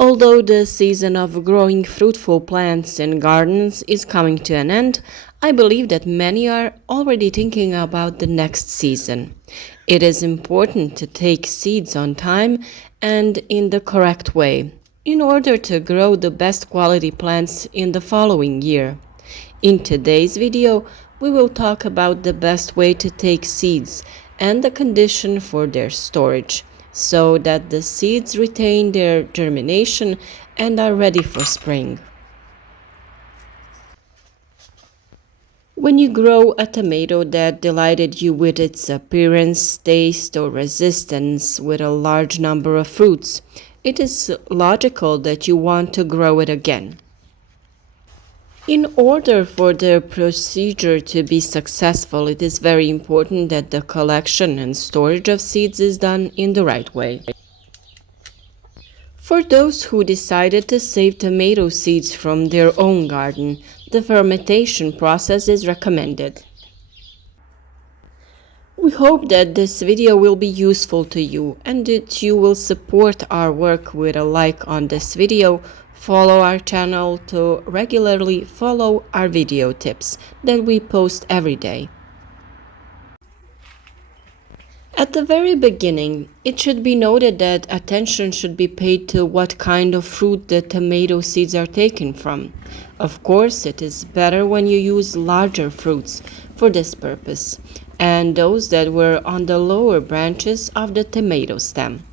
Although the season of growing fruitful plants in gardens is coming to an end, I believe that many are already thinking about the next season. It is important to take seeds on time and in the correct way in order to grow the best quality plants in the following year. In today's video, we will talk about the best way to take seeds and the condition for their storage so that the seeds retain their germination and are ready for spring. When you grow a tomato that delighted you with its appearance, taste, or resistance with a large number of fruits, it is logical that you want to grow it again. In order for the procedure to be successful, it is very important that the collection and storage of seeds is done in the right way. For those who decided to save tomato seeds from their own garden, the fermentation process is recommended. We hope that this video will be useful to you and that you will support our work with a like on this video. Follow our channel to regularly follow our video tips that we post every day. At the very beginning, it should be noted that attention should be paid to what kind of fruit the tomato seeds are taken from. Of course, it is better when you use larger fruits for this purpose, and those that were on the lower branches of the tomato stem.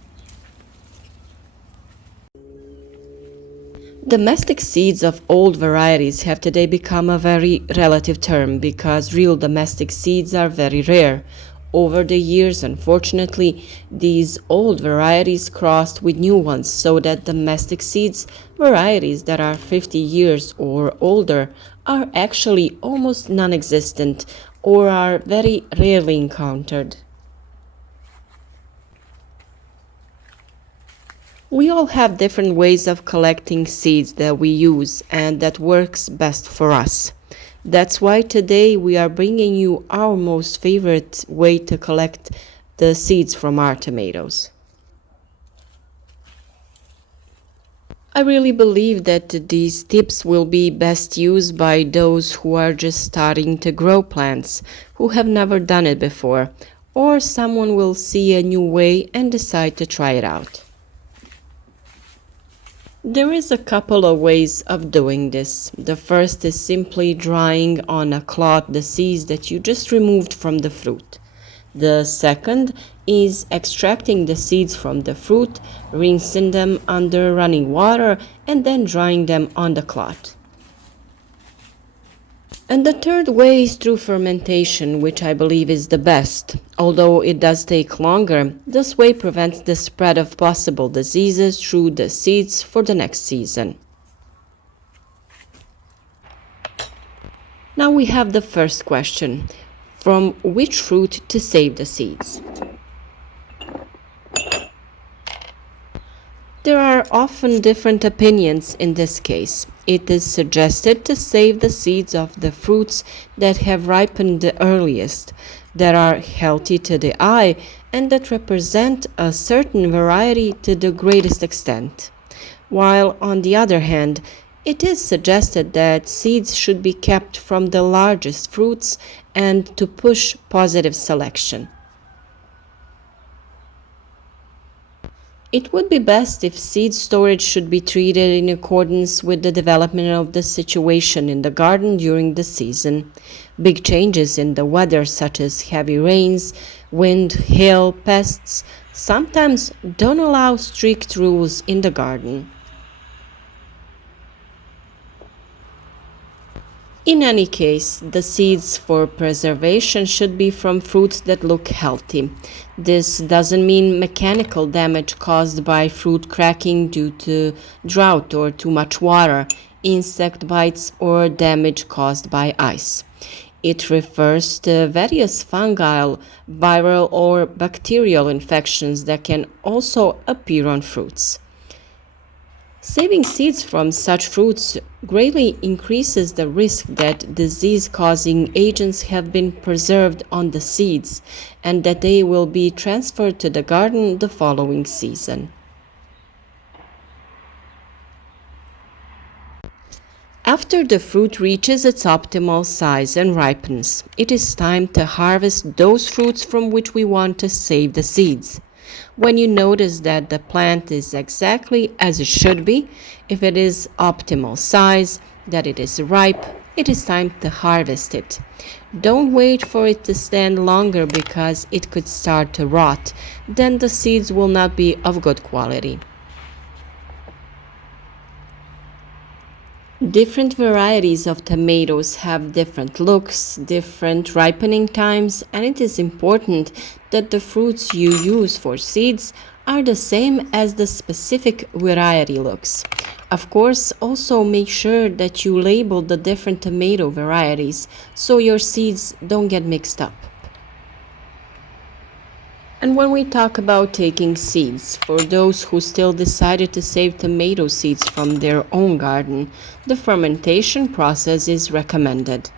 Domestic seeds of old varieties have today become a very relative term because real domestic seeds are very rare. Over the years, unfortunately, these old varieties crossed with new ones so that domestic seeds, varieties that are 50 years or older, are actually almost non-existent or are very rarely encountered. We all have different ways of collecting seeds that we use and that works best for us. That's why today we are bringing you our most favorite way to collect the seeds from our tomatoes. I really believe that these tips will be best used by those who are just starting to grow plants, who have never done it before, or someone will see a new way and decide to try it out. There is a couple of ways of doing this. The first is simply drying on a cloth the seeds that you just removed from the fruit. The second is extracting the seeds from the fruit, rinsing them under running water, and then drying them on the cloth. And the third way is through fermentation, which I believe is the best. Although it does take longer, this way prevents the spread of possible diseases through the seeds for the next season. Now we have the first question. From which fruit to save the seeds? There are often different opinions in this case. It is suggested to save the seeds of the fruits that have ripened the earliest, that are healthy to the eye, and that represent a certain variety to the greatest extent. While, on the other hand, it is suggested that seeds should be kept from the largest fruits and to push positive selection. It would be best if seed storage should be treated in accordance with the development of the situation in the garden during the season. Big changes in the weather, such as heavy rains, wind, hail, pests, sometimes don't allow strict rules in the garden. In any case, the seeds for preservation should be from fruits that look healthy. This doesn't mean mechanical damage caused by fruit cracking due to drought or too much water, insect bites, or damage caused by ice. It refers to various fungal, viral, or bacterial infections that can also appear on fruits. Saving seeds from such fruits greatly increases the risk that disease-causing agents have been preserved on the seeds and that they will be transferred to the garden the following season. After the fruit reaches its optimal size and ripens, it is time to harvest those fruits from which we want to save the seeds. When you notice that the plant is exactly as it should be, if it is optimal size, that it is ripe, it is time to harvest it. Don't wait for it to stand longer because it could start to rot. Then the seeds will not be of good quality. Different varieties of tomatoes have different looks, different ripening times, and it is important that the fruits you use for seeds are the same as the specific variety looks. Of course, also make sure that you label the different tomato varieties so your seeds don't get mixed up. And when we talk about taking seeds, for those who still decided to save tomato seeds from their own garden, the fermentation process is recommended.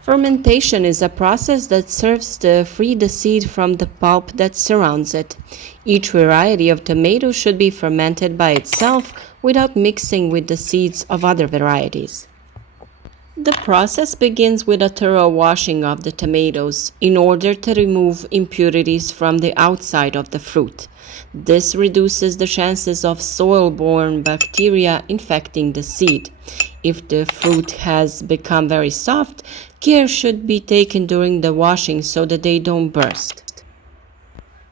Fermentation is a process that serves to free the seed from the pulp that surrounds it. Each variety of tomato should be fermented by itself without mixing with the seeds of other varieties. The process begins with a thorough washing of the tomatoes in order to remove impurities from the outside of the fruit. This reduces the chances of soil-borne bacteria infecting the seed. If the fruit has become very soft, care should be taken during the washing so that they don't burst.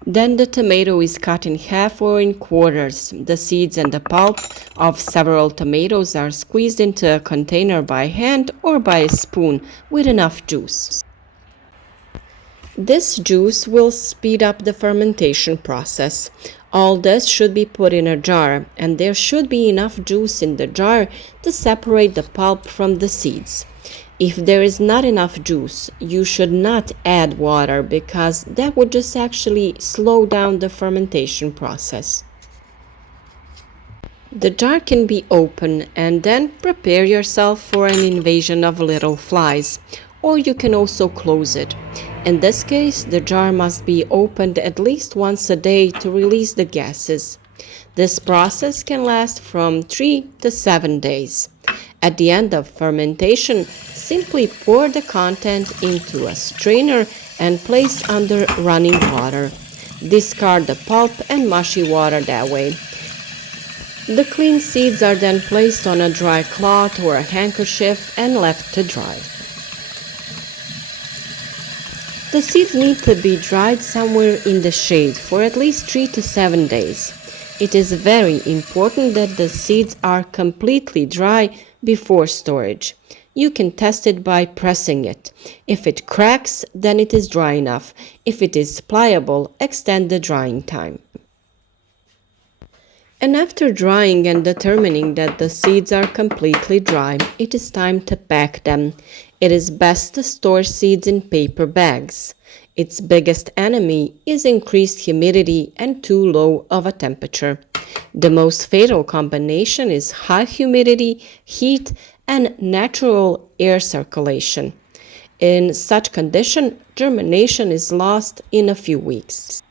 Then the tomato is cut in half or in quarters. The seeds and the pulp of several tomatoes are squeezed into a container by hand or by a spoon with enough juice. This juice will speed up the fermentation process. All this should be put in a jar, and there should be enough juice in the jar to separate the pulp from the seeds. If there is not enough juice, you should not add water because that would just actually slow down the fermentation process. The jar can be open and then prepare yourself for an invasion of little flies, or you can also close it. In this case, the jar must be opened at least once a day to release the gases. This process can last from 3 to 7 days. At the end of fermentation, simply pour the content into a strainer and place under running water. Discard the pulp and mushy water that way. The clean seeds are then placed on a dry cloth or a handkerchief and left to dry. The seeds need to be dried somewhere in the shade for at least 3 to 7 days. It is very important that the seeds are completely dry before storage. You can test it by pressing it. If it cracks, then it is dry enough. If it is pliable, extend the drying time. And after drying and determining that the seeds are completely dry, it is time to pack them. It is best to store seeds in paper bags. Its biggest enemy is increased humidity and too low of a temperature. The most fatal combination is high humidity, heat, and natural air circulation. In such condition, germination is lost in a few weeks.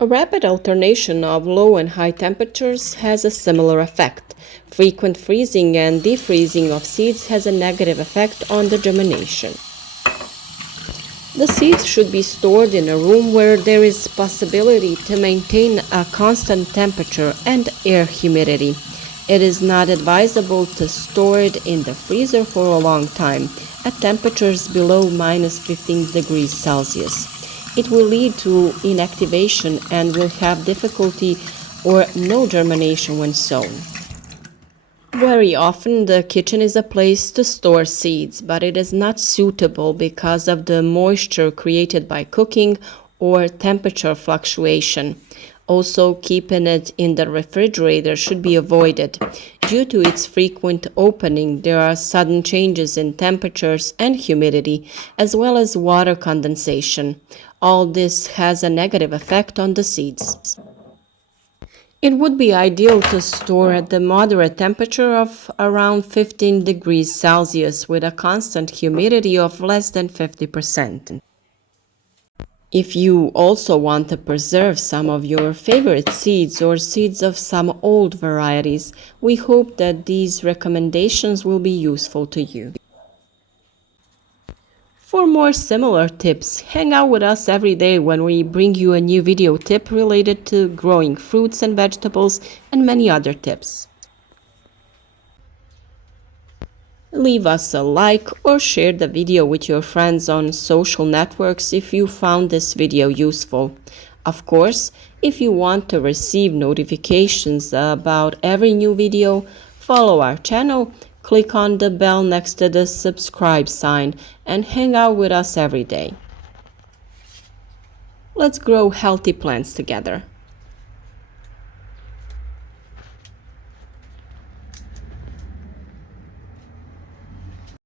A rapid alternation of low and high temperatures has a similar effect. Frequent freezing and defreezing of seeds has a negative effect on the germination. The seeds should be stored in a room where there is possibility to maintain a constant temperature and air humidity. It is not advisable to store it in the freezer for a long time at temperatures below -15 degrees Celsius. It will lead to inactivation and will have difficulty or no germination when sown. Very often the kitchen is a place to store seeds, but it is not suitable because of the moisture created by cooking or temperature fluctuation. Also, keeping it in the refrigerator should be avoided. Due to its frequent opening, there are sudden changes in temperatures and humidity, as well as water condensation. All this has a negative effect on the seeds. It would be ideal to store at the moderate temperature of around 15 degrees Celsius with a constant humidity of less than 50%. If you also want to preserve some of your favorite seeds or seeds of some old varieties, we hope that these recommendations will be useful to you. For more similar tips, hang out with us every day when we bring you a new video tip related to growing fruits and vegetables and many other tips. Leave us a like or share the video with your friends on social networks if you found this video useful. Of course, if you want to receive notifications about every new video, follow our channel, click on the bell next to the subscribe sign, and hang out with us every day. Let's grow healthy plants together.